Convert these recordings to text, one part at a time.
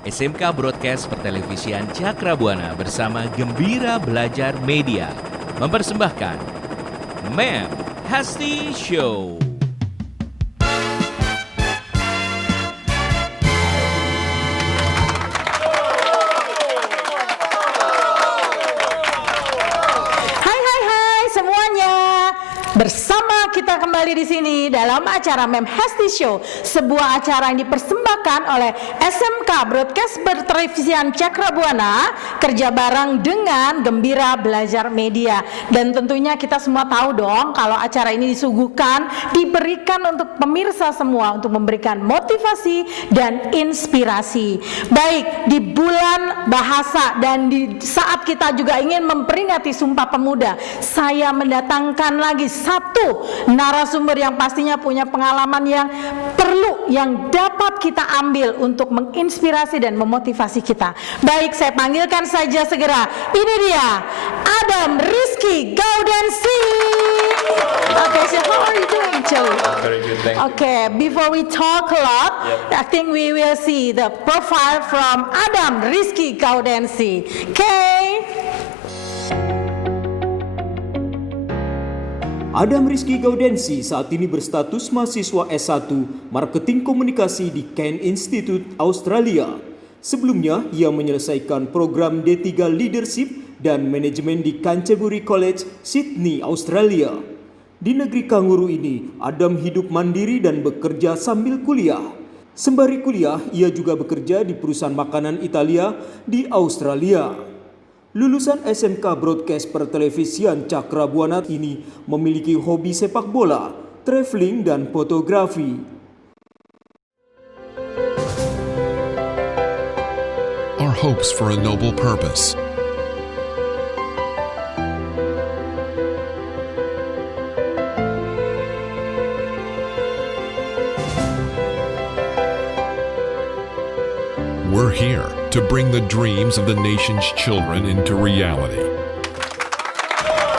SMK Broadcast Pertelevisian Cakrabuana bersama Gembira Belajar Media mempersembahkan Mem Hesti Show. Bersama kita kembali di sini dalam acara Mem Hesti Show, sebuah acara yang dipersembahkan oleh SMK Broadcast Pertelevisian Cakrabuana kerja bareng dengan Gembira Belajar Media. Dan tentunya kita semua tahu dong kalau acara ini disuguhkan, diberikan untuk pemirsa semua untuk memberikan motivasi dan inspirasi. Baik di bulan bahasa dan di saat kita juga ingin memperingati Sumpah Pemuda, saya mendatangkan lagi satu narasumber yang pastinya punya pengalaman yang perlu, yang dapat kita ambil untuk menginspirasi dan memotivasi kita. Baik, saya panggilkan saja segera. Ini dia, Adam Rizky Gaudensi. Okay, so how are you doing, Joey? Very good, thank you. Okay, before we talk a lot, I think we will see the profile from Adam Rizky Gaudensi. Okay. Adam Rizky Gaudensi saat ini berstatus mahasiswa S1 Marketing Komunikasi di Kent Institute, Australia. Sebelumnya, ia menyelesaikan program D3 Leadership dan Manajemen di Canterbury College, Sydney, Australia. Di negeri kanguru ini, Adam hidup mandiri dan bekerja sambil kuliah. Sembari kuliah, ia juga bekerja di perusahaan makanan Italia di Australia. Lulusan SMK Broadcast Pertelevisian Cakrabuana ini memiliki hobi sepak bola, traveling, dan fotografi. Our hopes for a noble purpose. We're here to bring the dreams of the nation's children into reality.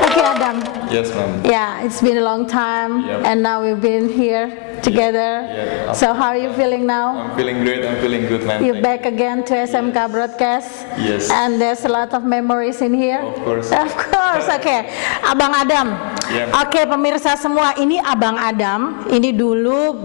Okay, Adam. Yes, ma'am. Yeah, it's been a long time, Yep. and now we've been here together. Yeah. So how are you feeling now? I'm feeling great. I'm feeling good, ma'am. You're Thank back again to SMK Broadcast. Yes. And there's a lot of memories in here. Of course. Of course. Okay, Abang Adam. Yeah. Oke, pemirsa semua, ini Abang Adam. Ini dulu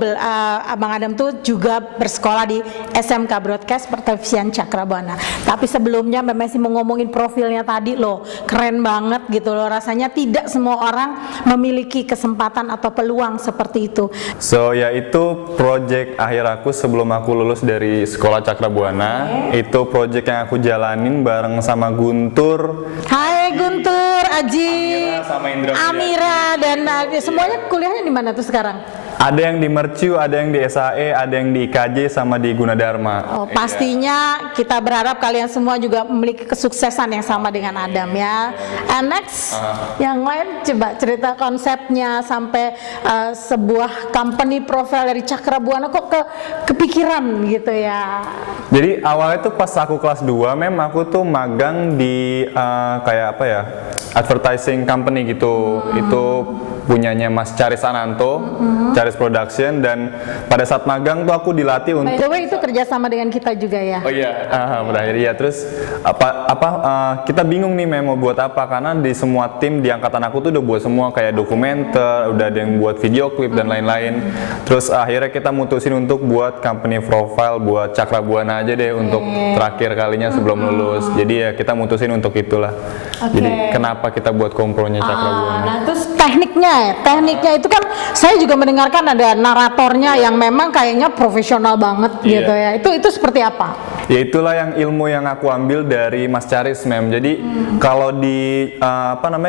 Abang Adam tuh juga bersekolah di SMK Broadcast Pertelevisian Cakrabuana. Tapi sebelumnya masih mau ngomongin profilnya tadi loh, keren banget gitu loh. Rasanya tidak semua orang memiliki kesempatan atau peluang seperti itu. So ya itu project akhir aku sebelum aku lulus dari sekolah Cakrabuana. Itu project yang aku jalanin bareng sama Guntur. Hai Guntur, Aji, Amira sama Indra. Amira, dan semuanya kuliahnya di mana tuh sekarang? Ada yang di Mercu, ada yang di SAE, ada yang di IKJ sama di Gunadarma. Oh, pastinya kita berharap kalian semua juga memiliki kesuksesan yang sama dengan Adam ya. And next, yang lain coba cerita konsepnya sampai sebuah company profile dari Cakrabuana kok kepikiran gitu ya. Jadi awalnya tuh pas aku kelas 2, aku tuh magang di kayak apa ya, advertising company gitu. Itu punyanya Mas Charis Ananto, Charis Production, dan pada saat magang tuh aku dilatih By untuk the way itu kerjasama dengan kita juga ya. oh iya, berakhir ya. Terus kita bingung nih mau buat apa, karena di semua tim di angkatan aku tuh udah buat semua kayak dokumenter, udah ada yang buat video klip dan lain-lain. Terus akhirnya kita mutusin untuk buat company profile buat Cakrabuana aja deh untuk terakhir kalinya sebelum lulus. Jadi ya kita mutusin untuk itulah. Jadi kenapa kita buat kompronya Cakrabuana? Nah terus tekniknya itu kan saya juga mendengarkan ada naratornya yang memang kayaknya profesional banget gitu ya. Itu seperti apa? Ya itulah yang ilmu yang aku ambil dari Mas Charis, Mem. Jadi kalau di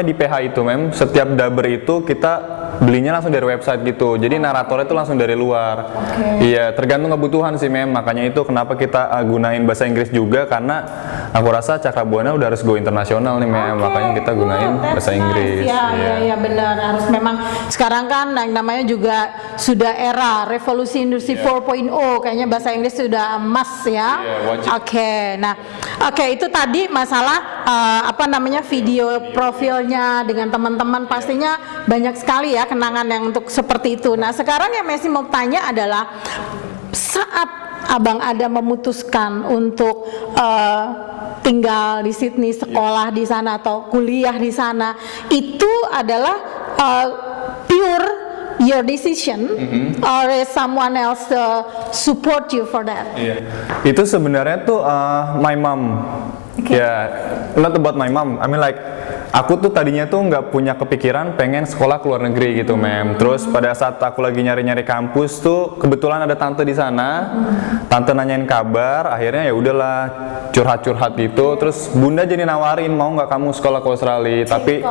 di PH itu, Mem, setiap dubber itu kita belinya langsung dari website gitu. Jadi naratornya itu langsung dari luar. Iya, tergantung kebutuhan sih, Mem. Makanya itu kenapa kita gunain bahasa Inggris juga, karena aku rasa Cakrabuana udah harus go internasional nih, Mem. Makanya kita gunain bahasa Inggris. Iya benar. Harus memang sekarang kan yang namanya juga sudah era revolusi industri 4.0, kayaknya bahasa Inggris sudah emas ya. Wajib. Oke, itu tadi masalah video profilnya dengan teman-teman, pastinya banyak sekali ya kenangan yang untuk seperti itu. Nah, sekarang yang Messi mau tanya adalah saat Abang Adam memutuskan untuk tinggal di Sydney, sekolah di sana atau kuliah di sana, itu adalah pure your decision, or is someone else support you for that? Itu sebenarnya tuh my mom. Not about my mom. I mean like aku tuh tadinya tuh nggak punya kepikiran pengen sekolah ke luar negeri gitu, mem. Terus pada saat aku lagi nyari-nyari kampus tuh kebetulan ada tante di sana. Tante nanyain kabar, akhirnya ya udahlah curhat-curhat gitu. Terus bunda jadi nawarin mau nggak kamu sekolah ke Australia, tapi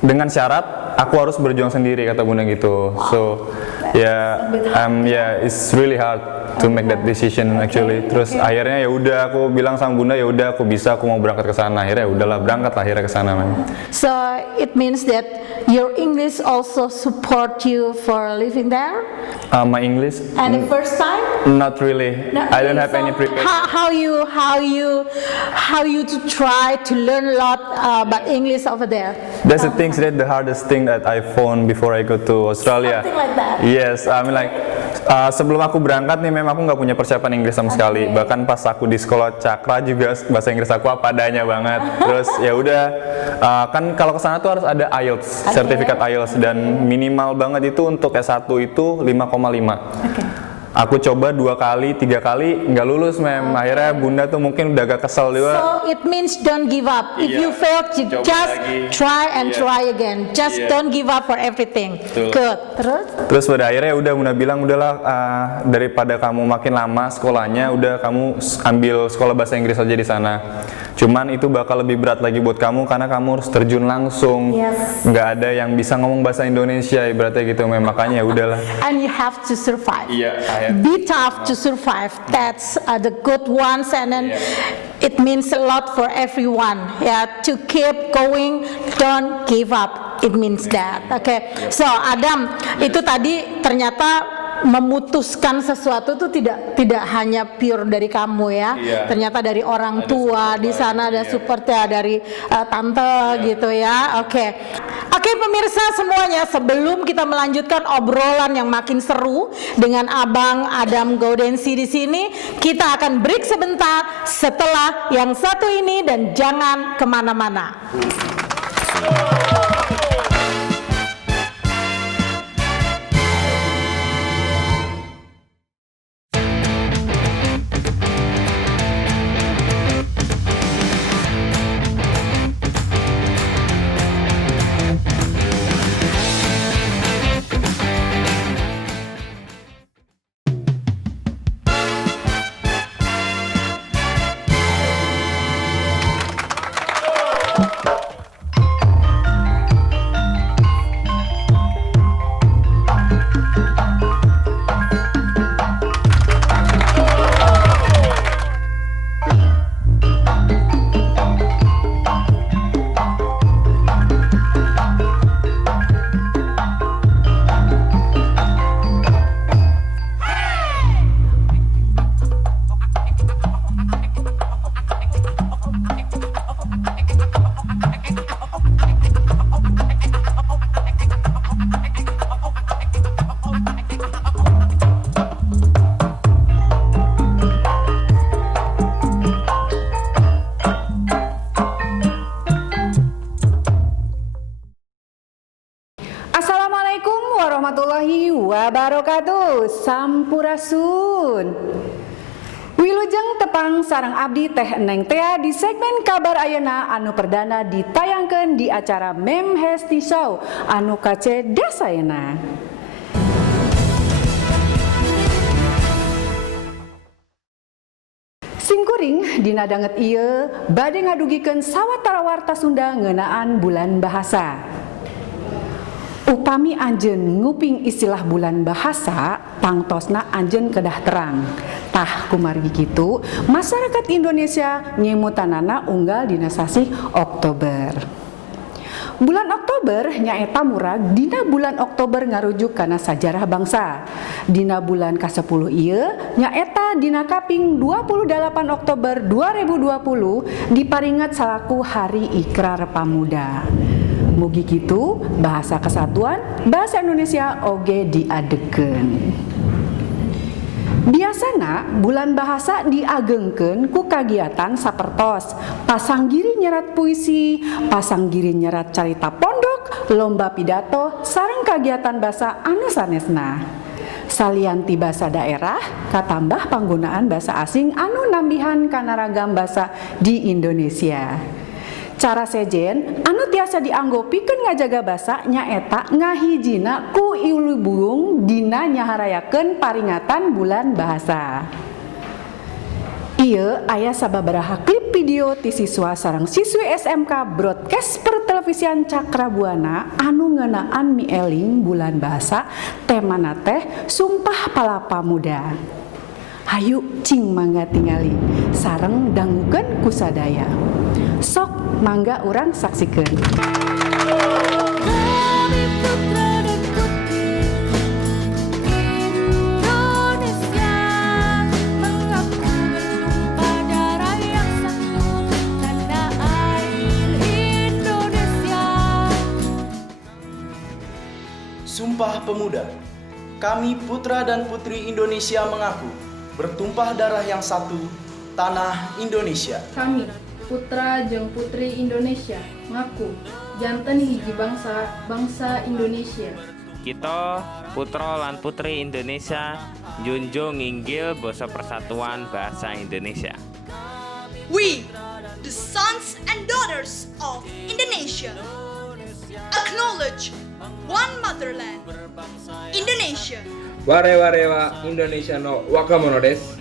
dengan syarat aku harus berjuang sendiri, kata bunda gitu. So it's really hard to make that decision actually. Terus akhirnya ya udah aku bilang sama bunda, ya udah aku bisa, aku mau berangkat ke sana. Akhirnya ya udahlah berangkat lah akhirnya ke sana, man. So it means that your English also support you for living there? My English? And the first time? Not really. I don't have any prepared. How you to try to learn a lot about English over there? That's the hardest thing that I found before I go to Australia. Something like that. Yes, I mean like sebelum aku berangkat nih, memang aku nggak punya persiapan Inggris sama sekali. Bahkan pas aku di sekolah Cakra juga bahasa Inggris aku apa adanya banget. Terus ya udah, kan kalau ke sana tuh harus ada IELTS, sertifikat IELTS, dan minimal banget itu untuk S1 itu 5,5. Aku coba 2 kali, 3 kali nggak lulus, mem. Akhirnya bunda tuh mungkin udah agak kesel juga. So it means don't give up. If you fail, you just try and try again. Just don't give up for everything. Good. Terus pada akhirnya udah bunda bilang, udahlah daripada kamu makin lama sekolahnya, udah kamu ambil sekolah bahasa Inggris aja di sana. Cuman itu bakal lebih berat lagi buat kamu karena kamu harus terjun langsung. Nggak ada yang bisa ngomong bahasa Indonesia ibaratnya gitu, mem. Makanya ya udahlah. And you have to survive. Yeah, be tough to survive. That's the good ones, and then it means a lot for everyone. To keep going, don't give up. It means that. Okay. So Adam, itu tadi ternyata memutuskan sesuatu itu tidak hanya pure dari kamu ya. Ternyata dari orang tua di sana ada support ya dari tante gitu ya. Oke, pemirsa semuanya, sebelum kita melanjutkan obrolan yang makin seru dengan Abang Adam Gaudensi di sini, kita akan break sebentar setelah yang satu ini, dan jangan kemana-mana. warahmatullahi wabarakatuh. Sampurasun. Wilujeng tepang sareng abdi teh Neng Tea di segmen kabar ayeuna anu perdana ditayangkeun di acara Mem Hesti Show anu kace dasayeuna. Singkuring dina danget ieu bade ngadugikeun sawatara warta Sunda ngeunaan bulan bahasa. Upami anjeun nguping istilah bulan bahasa, tangtosna anjeun kedah terang. Tah kumargi kitu, masyarakat Indonesia nyemutanana unggal dina sasi Oktober. Bulan Oktober nyaeta murag dina bulan Oktober ngarujuk kana sajarah bangsa. Dina bulan ka-10 ieu nyaeta dina kaping 28 Oktober 2020 diparingat salaku Hari Ikrar Pamuda. Mugi kitu bahasa kesatuan bahasa Indonesia oge diadegeun. Biasana bulan bahasa diagengkeun ku kagiatan sapertos pasanggiri nyerat puisi, pasanggiri nyerat carita pondok, lomba pidato, sareng kagiatan bahasa anu sanesna. Salianti bahasa daerah katambah panggunaan bahasa asing anu nambihan kana ragam bahasa di Indonesia. Cara sejen anu tiasa dianggopikeun ngajaga basa nyaeta ngahijina ku ilubung dina nyaharayakeun paringatan bulan bahasa. Ieu aya sababaraha klip video ti siswa sareng siswi SMK Broadcast Pertelevisian Cakrabuana anu ngeunaan mieling bulan bahasa temana teh Sumpah Palapa Muda. Hayu cing mangga tingali sareng dangukeun ku sadaya. Sok mangga urang saksikeun. Kami putra dan putri Indonesia mengaku bertumpah darah yang satu tanah air Indonesia. Sumpah Pemuda. Kami putra dan putri Indonesia mengaku bertumpah darah yang satu tanah Indonesia. Kami putra jeung putri Indonesia ngaku janten hiji bangsa Indonesia. Kita putra lan putri Indonesia junjung inggil basa persatuan bahasa Indonesia. We, the sons and daughters of Indonesia, acknowledge one motherland, Indonesia. Ware wa Indonesia no wakamono desu.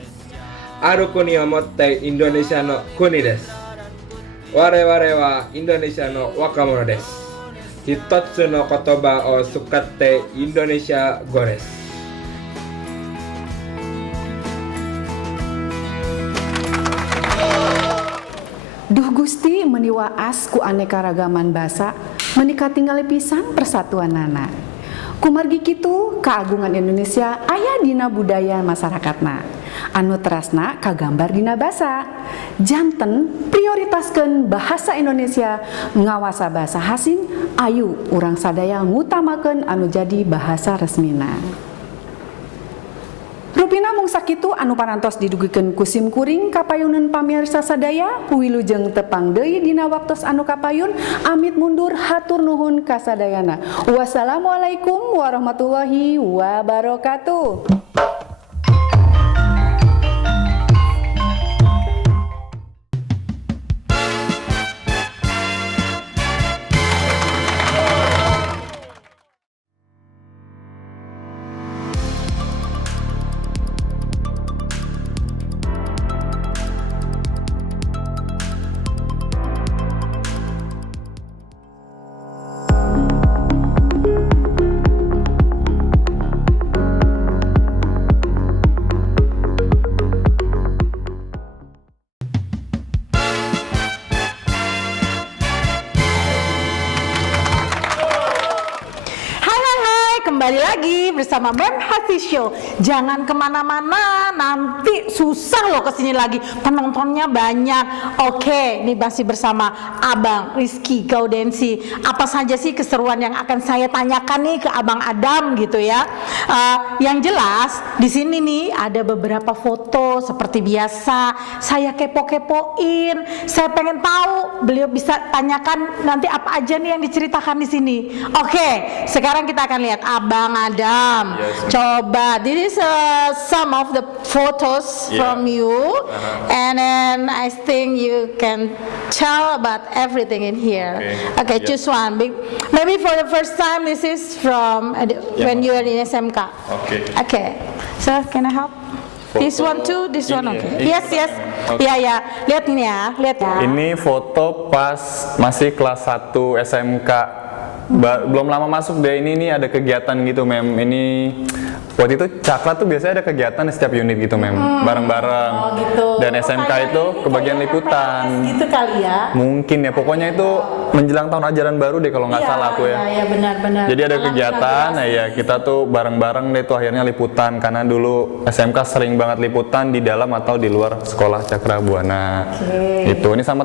Aru kuni o motte Indonesia no kuni desu. Ware wa Indonesia no wakamono desu. Hitotsu no kotoba o sukatte Indonesia go desu. Duh Gusti meuni waas ku aneka ragaman basa menika tinggali pisan persatuanana. Kumargi kitu keagungan Indonesia aya dina budaya masyarakatna anu terasna kagambar dina basa. Janten prioritaskeun bahasa Indonesia ngawasa bahasa asing ayu urang sadaya ngutamakeun anu jadi bahasa resmina. Rupina mung sakitu anu parantos didugikeun ku sim kuring kapayunan pamirsa sadaya wilujeng tepang deui dina waktos anu kapayun amit mundur hatur nuhun kasadayana. Wassalamualaikum warahmatullahi wabarakatuh. Kembali lagi bersama Mem Hasti Show. Jangan kemana-mana, nanti susah loh kesini lagi. Penontonnya banyak. Oke, ini masih bersama Abang Rizky Gaudensi. Apa saja sih keseruan yang akan saya tanyakan nih ke Abang Adam gitu ya? Yang jelas di sini nih ada beberapa foto seperti biasa. Saya kepo-kepoin. Saya pengen tahu beliau bisa tanyakan nanti apa aja nih yang diceritakan di sini. Oke, sekarang kita akan lihat Abang Adam. Yes. Coba, this is some of the photos from you, and then I think you can tell about everything in here. Okay, choose one. Maybe for the first time, this is from when you are in SMK. Okay. So can I help? This one too, this one okay. Yes. Ya. Lihat ini ya, lihat ya. Ini foto pas masih kelas 1 SMK. Belum lama masuk deh, ini ada kegiatan gitu Mem. Ini waktu itu Cakra tuh biasanya ada kegiatan di setiap unit gitu mem, bareng-bareng. Oh gitu. Dan SMK itu kebagian liputan. Gitu kali ya. Mungkin ya, pokoknya itu menjelang tahun ajaran baru deh kalau nggak salah aku ya. Iya benar-benar. Jadi ada kegiatan, ya kita tuh bareng-bareng deh tuh akhirnya liputan, karena dulu SMK sering banget liputan di dalam atau di luar sekolah Cakra Buana. Itu ini sama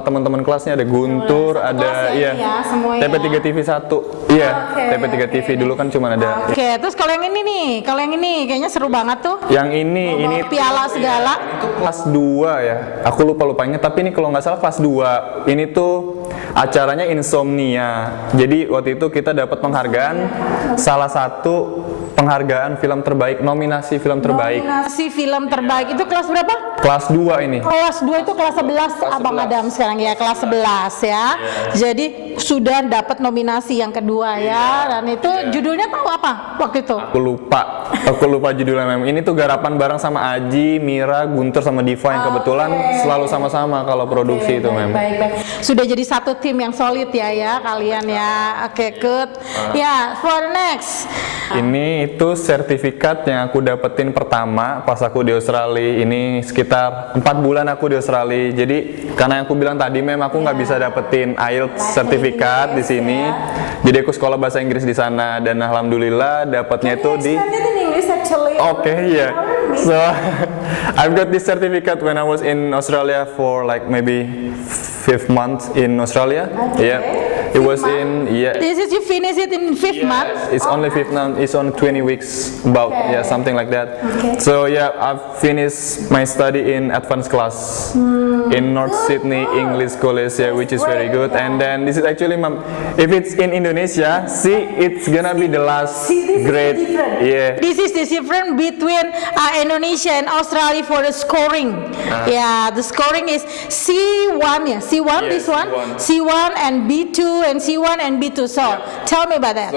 teman-teman kelasnya ada Guntur, ada TP3 TV 1. Iya, TP3 TV dulu kan cuma ada. Oke, terus kalau yang ini nih, kayaknya seru banget tuh. Yang ini piala segala. Itu kelas 2 ya. Aku lupa ingat, tapi ini kalau nggak salah kelas 2. Ini tuh acaranya Insomnia. Jadi waktu itu kita dapat penghargaan, salah satu penghargaan film terbaik, nominasi film terbaik. Nominasi film terbaik itu kelas berapa? Kelas 2 ini. Kelas 2 itu kelas 11 Abang Adam sekarang ya, kelas 11 ya. Jadi sudah dapat nominasi yang kedua ya. Dan itu judulnya tahu apa waktu itu? Aku lupa judulnya memang. Ini tuh garapan bareng sama Aji, Mira, Guntur sama Diva yang kebetulan selalu sama-sama kalau produksi itu memang. Baik. Sudah jadi satu tim yang solid ya kalian ya. Oke, good. Ya, for the next. Ini itu sertifikat yang aku dapetin pertama pas aku di Australia. Ini sekitar 4 bulan aku di Australia. Jadi karena yang aku bilang tadi memang aku nggak bisa dapetin IELTS sertifikat di sini. Jadi aku sekolah bahasa Inggris di sana dan alhamdulillah dapatnya itu di So I've got this certificate when I was in Australia for like maybe 5th month in Australia. It was in This is you finish it in 5th month. It's only 5th month. It's on 20 weeks about something like that. So I've finished my study in advanced class in North Sydney English College, which is very good. And then this is actually if it's in Indonesia, it's gonna be the last grade. This is the difference between Indonesia and Australia for the scoring. The scoring is C1 C1 this one, C1 and B2 and C1 and B2. So tell me about that.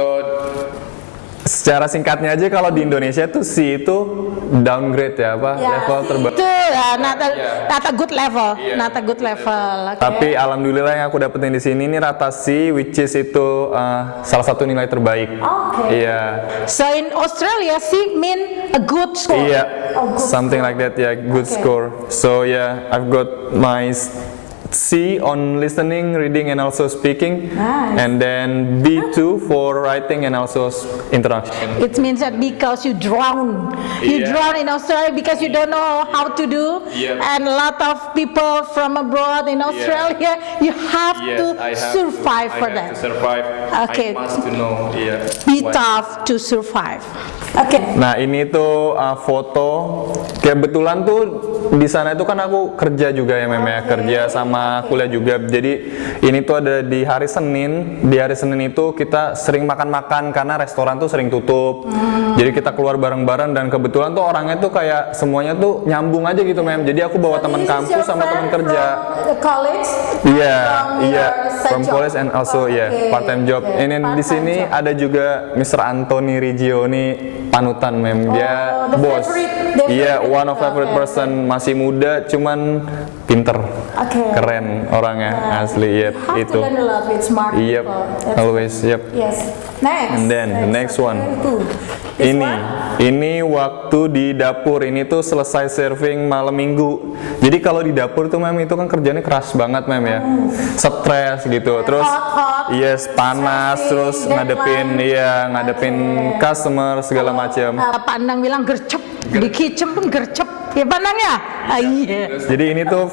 Secara singkatnya aja kalau di Indonesia tuh C itu downgrade level terbaik. Itu not a good level, not a good level. Tapi alhamdulillah yang aku dapetin di sini ini rata C, which is itu salah satu nilai terbaik. So in Australia C mean a good score. Something like that, good score. So I've got my C on listening, reading, and also speaking, and then B2 for writing and also interaction. It means that because you drown in Australia because you don't know how to do, and a lot of people from abroad in Australia, you have to survive for that. Okay. I must to know. Be tough to survive. Nah ini tuh foto. Kebetulan tuh di sana itu kan aku kerja juga ya kerja sama kuliah juga. Jadi ini tuh ada di hari Senin. Di hari Senin itu kita sering makan-makan karena restoran tuh sering tutup. Jadi kita keluar bareng-bareng dan kebetulan tuh orangnya tuh kayak semuanya tuh nyambung aja gitu Jadi aku bawa teman kampus sama teman kerja. College? From college and also part-time job. Ini di sini ada juga Mr. Anthony Rigioni, panutan dia bos. One of favorite person, masih muda cuman pinter, keren orangnya asli. Itu. Always. Next. And then the next one. Ini waktu di dapur ini tuh selesai serving malam minggu. Jadi kalau di dapur tuh itu kan kerjanya keras banget stres gitu. Terus panas, terus ngadepin customer segala macam. Pak Endang bilang gercep, di kitchen pun gercep. Ya Pandang ya? Jadi ini tuh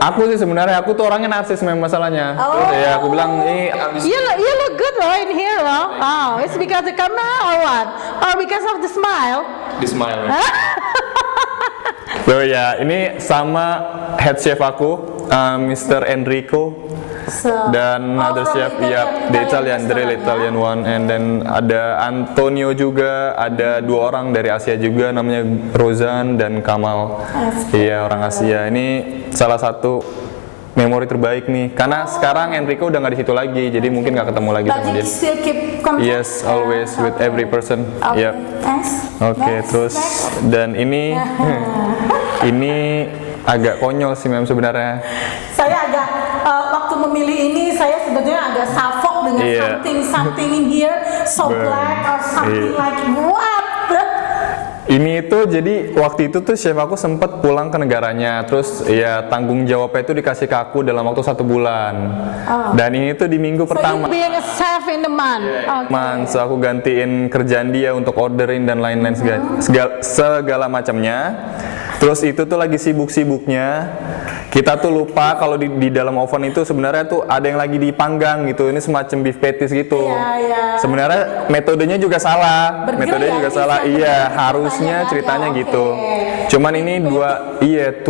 aku tuh orangnya narsis masalahnya. Terus aku bilang You look good in here it's because the camera or what? Or because of the smile? The smile. So ini sama head chef aku, Mr. Enrico. Dan another chef, the Italian one, and then ada Antonio juga, ada 2 orang dari Asia juga, namanya Rozan dan Kamal. Orang Asia. Ini salah satu memori terbaik nih, karena sekarang Enrico udah nggak di situ lagi, jadi mungkin nggak ketemu lagi sama dia. Still keep contact? Yes, always with every person. Terus dan ini agak konyol sih sebenarnya. Saya agak waktu memilih ini saya sebetulnya agak suffoc dengan something in here so black or something like what? Ini itu jadi waktu itu tuh chef aku sempat pulang ke negaranya, terus ya tanggung jawabnya itu dikasih ke aku dalam waktu 1 bulan. Dan ini tuh di minggu pertama. So you being a chef in the month. So aku gantiin kerjaan dia untuk orderin dan lain-lain segala macamnya. Terus itu tuh lagi sibuk-sibuknya. Kita tuh lupa kalau di dalam oven itu sebenarnya tuh ada yang lagi dipanggang gitu. Ini semacam beef patties gitu. Sebenarnya metodenya juga salah. Iya, harusnya ceritanya gitu. Cuman ini 2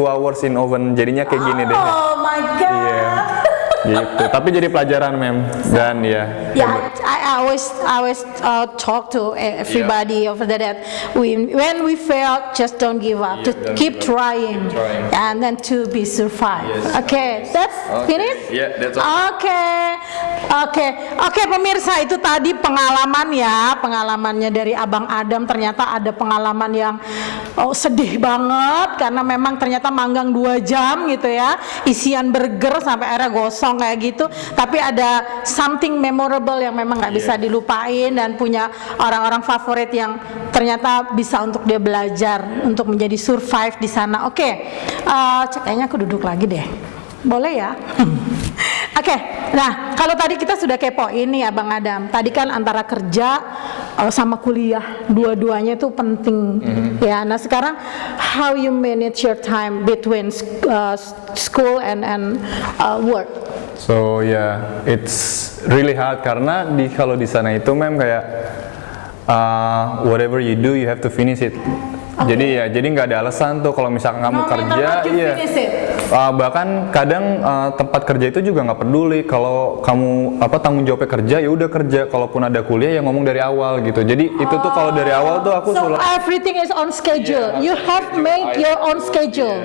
hours in oven. Jadinya kayak gini deh. Oh my god. Iya. Gitu. Tapi jadi pelajaran, Mem. Dan ya. I always talk to everybody over there that when we fail, just don't give up. To keep trying, and then to be survive. Okay, that's finished. Yeah, that's all. Oke, pemirsa, itu tadi pengalamannya dari Abang Adam. Ternyata ada pengalaman yang sedih banget karena memang ternyata manggang 2 jam gitu ya, isian burger sampai akhirnya gosong kayak gitu. Tapi ada something memorable yang memang nggak bisa dilupain dan punya orang-orang favorit yang ternyata bisa untuk dia belajar untuk menjadi survive di sana. Oke, kayaknya aku duduk lagi deh. Boleh ya? Oke, nah kalau tadi kita sudah kepoin nih Abang Adam. Tadi kan antara kerja sama kuliah, dua-duanya itu penting. Ya, nah sekarang how you manage your time between school and work? So it's really hard karena kalau di sana itu kayak whatever you do you have to finish it. Jadi nggak ada alasan tuh kalau misalkan kamu kerja, bahkan kadang tempat kerja itu juga nggak peduli kalau kamu tanggung jawabnya kerja, ya udah kerja. Kalaupun ada kuliah ya ngomong dari awal gitu. Jadi itu tuh kalau dari awal tuh aku everything is on schedule. You have made your own schedule.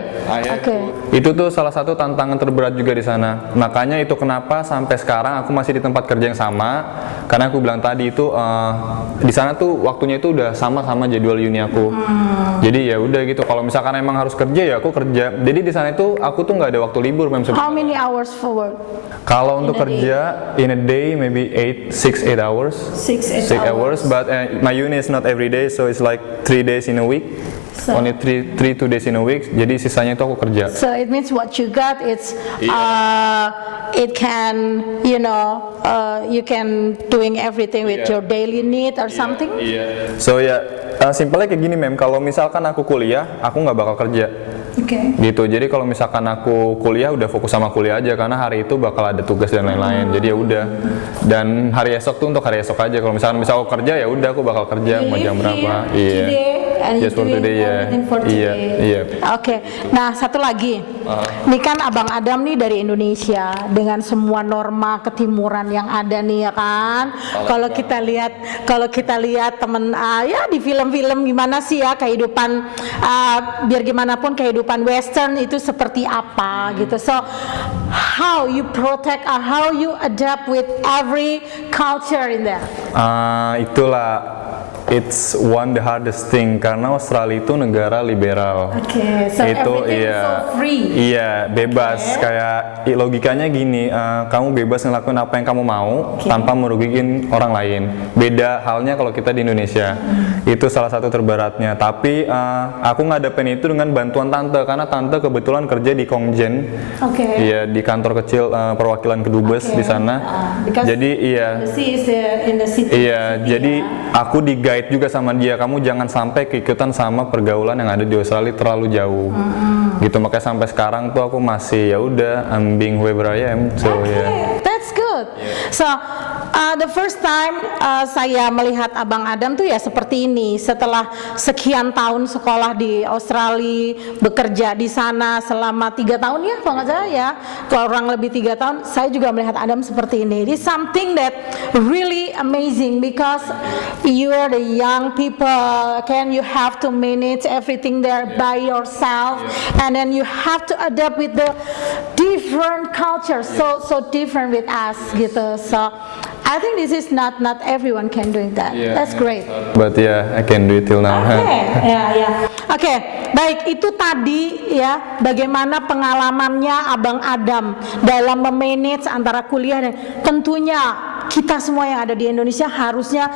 Itu tuh salah satu tantangan terberat juga di sana. Makanya itu kenapa sampai sekarang aku masih di tempat kerja yang sama. Karena aku bilang tadi itu di sana tuh waktunya itu udah sama-sama jadwal uni aku. Jadi ya udah gitu. Kalau misalkan emang harus kerja ya aku kerja. Jadi di sana itu aku tuh nggak ada waktu libur. How many hours for work? Kalau untuk kerja in a day maybe 6-8 hours. 6 hours. But my uni is not every day, so it's like 3 days in a week. Only 2 days in a week. Jadi sisanya itu aku kerja. So it means what you got it can you can doing everything with your daily need or something. So simpelnya kayak gini, Mem. Kalau misalkan aku kuliah, aku nggak bakal kerja. Gitu. Jadi kalau misalkan aku kuliah udah fokus sama kuliah aja karena hari itu bakal ada tugas dan lain-lain. Jadi ya udah. Dan hari esok tuh untuk hari esok aja. Kalau misalkan aku kerja ya udah aku bakal kerja mau jam berapa. Just for today Oke. Nah, satu lagi. Ini kan Abang Adam nih dari Indonesia dengan semua norma ketimuran yang ada nih ya kan. Kalau kita lihat temen di film-film gimana sih ya kehidupan biar gimana pun kehidupan Western itu seperti apa gitu. So how you protect or how you adapt with every culture in there? Itulah. It's the hardest thing karena Australia itu negara liberal. So everything is so free. Iya, bebas. Kayak logikanya gini, kamu bebas ngelakuin apa yang kamu mau tanpa merugikan orang lain. Beda halnya kalau kita di Indonesia. Itu salah satu terberatnya. Tapi aku ngadepin itu dengan bantuan tante karena tante kebetulan kerja di Kongjen. Iya, di kantor kecil perwakilan kedubes di sana. Jadi jadi aku di guide juga sama dia, kamu jangan sampai keikutan sama pergaulan yang ada di Australia terlalu jauh. Gitu, makanya sampai sekarang tuh aku masih ya udah I'm being whoever I am. So that's good. So the first time saya melihat Abang Adam tuh ya seperti ini. Setelah sekian tahun sekolah di Australia, bekerja di sana selama 3 tahun ya, kalau nggak salah ya, kurang lebih 3 tahun, saya juga melihat Adam seperti ini. It's something that really amazing because you are the young people, you have to manage everything there by yourself, and then you have to adapt with the different culture, so different with us gitu. So I think this is not everyone can do that. That's great. But I can do it till now. Oke, baik, itu tadi ya bagaimana pengalamannya Abang Adam dalam memanage antara kuliah dan tentunya kita semua yang ada di Indonesia harusnya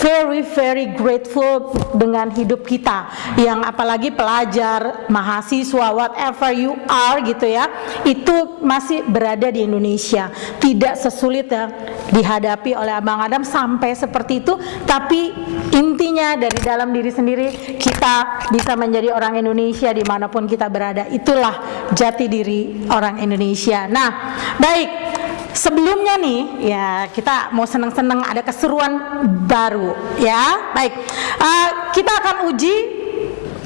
very grateful dengan hidup kita, yang apalagi pelajar, mahasiswa, whatever you are gitu ya, itu masih berada di Indonesia. Tidak sesulit ya dihadapi oleh Abang Adam sampai seperti itu, tapi intinya dari dalam diri sendiri kita bisa menjadi orang Indonesia dimanapun kita berada. Itulah jati diri orang Indonesia. Nah, baik, sebelumnya nih ya kita mau seneng-seneng ada keseruan baru ya. Baik, kita akan uji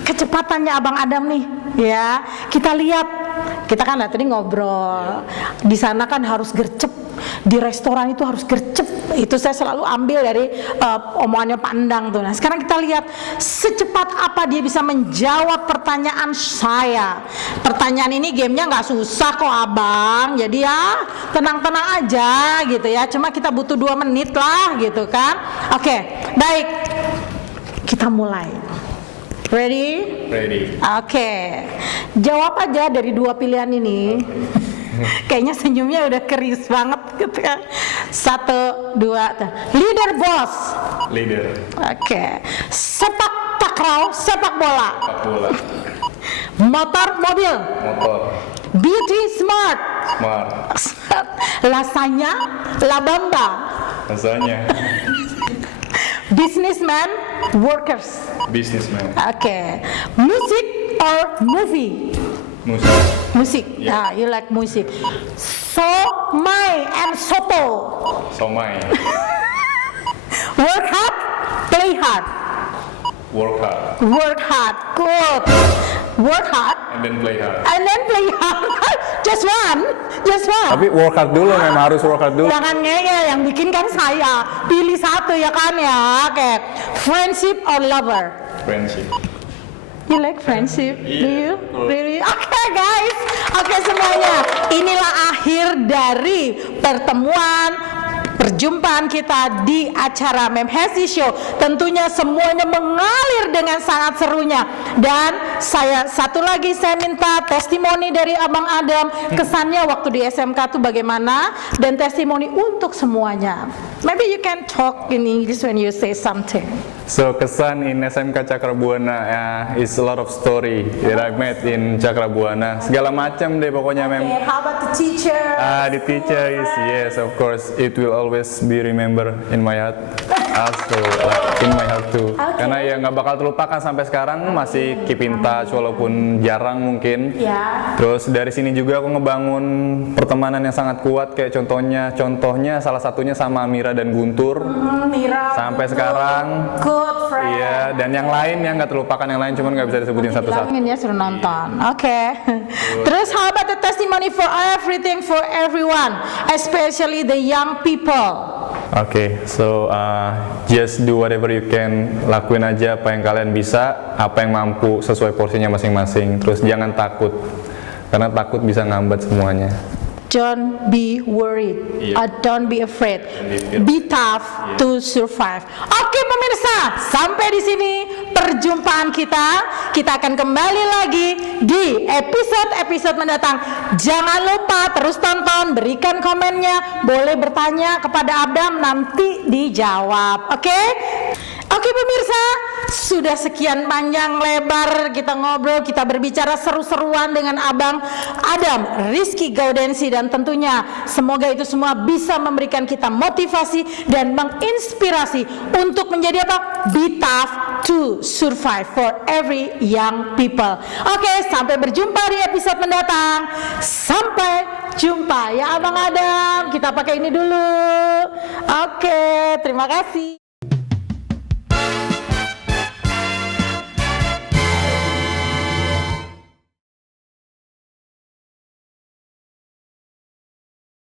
kecepatannya Abang Adam nih ya. Kita lihat, kita kan tadi ngobrol di sana kan harus gercep, di restoran itu harus gercep, itu saya selalu ambil dari omongannya Pak Endang tuh. Nah sekarang kita lihat secepat apa dia bisa menjawab pertanyaan saya. Pertanyaan ini gamenya nggak susah kok Abang, jadi ya tenang-tenang aja gitu ya, cuma kita butuh 2 menit lah gitu kan. Oke, baik, kita mulai. Ready? Ready. Oke, jawab aja dari 2 pilihan ini. Kayaknya senyumnya udah keris banget gitu kan. 1, 2, leader bos. Leader. Oke. Sepak takraw, sepak bola. Sepak bola. Motor, mobil. Motor. Beauty, smart. Smart. Lasanya, labamba. Rasanya. Businessman, workers. Businessman. Oke. Music or movie? Musik. Musik. Yeah. You like music. Somai and soto. Somai. Work hard, play hard. Work hard. Work hard. Good. Work hard And then play hard. and then play hard. Just one. Tapi work hard dulu, memang harus work hard dulu. Jangan ngeyel, yang bikin kan saya. Pilih satu ya kan ya. Oke. Friendship or lover? Friendship. You like friendship? Iya, Do you? betul. Really? Oke guys. Oke semuanya. Inilah akhir dari pertemuan perjumpaan kita di acara Mem Hesti Show. Tentunya semuanya mengalir dengan sangat serunya. Dan satu lagi saya minta testimoni dari Abang Adam, kesannya waktu di SMK itu bagaimana, dan testimoni untuk semuanya. Maybe you can talk in English when you say something. So kesan in SMK Cakrabuana is a lot of story that I met in Cakrabuana. Segala macam deh pokoknya Okay, how about the teacher? The teacher is, yes, of course, it will always be remember in my heart. Also in my heart too. Okay. Karena ya nggak bakal terlupakan sampai sekarang, masih keep in touch walaupun jarang mungkin. Ya. Terus dari sini juga aku ngebangun pertemanan yang sangat kuat, kayak contohnya salah satunya sama Mira dan Guntur. Mira. Sampai sekarang. Good friend. Iya, dan yang lain yang nggak terlupakan, yang lain cuman nggak bisa disebutin satu-satu. Bilangin ya, suruh nonton. Oke. Terus how about the testimony for everything for everyone, especially the young people? Oke, so just do whatever you can, lakuin aja apa yang kalian bisa, apa yang mampu sesuai porsinya masing-masing. Terus jangan takut, karena takut bisa ngambat semuanya. Don't be worried. Don't be afraid. Be tough to survive. Oke pemirsa, sampai di sini perjumpaan kita. Kita akan kembali lagi di episode mendatang. Jangan lupa terus tonton, berikan komennya, boleh bertanya kepada Abdam, nanti dijawab. Oke? Oke pemirsa, sudah sekian panjang lebar kita ngobrol, kita berbicara seru-seruan dengan Abang Adam Rizky Gaudensi, dan tentunya semoga itu semua bisa memberikan kita motivasi dan menginspirasi untuk menjadi apa? Be tough to survive for every young people. Oke, sampai berjumpa di episode mendatang. Sampai jumpa ya Abang Adam. Kita pakai ini dulu. Oke, terima kasih.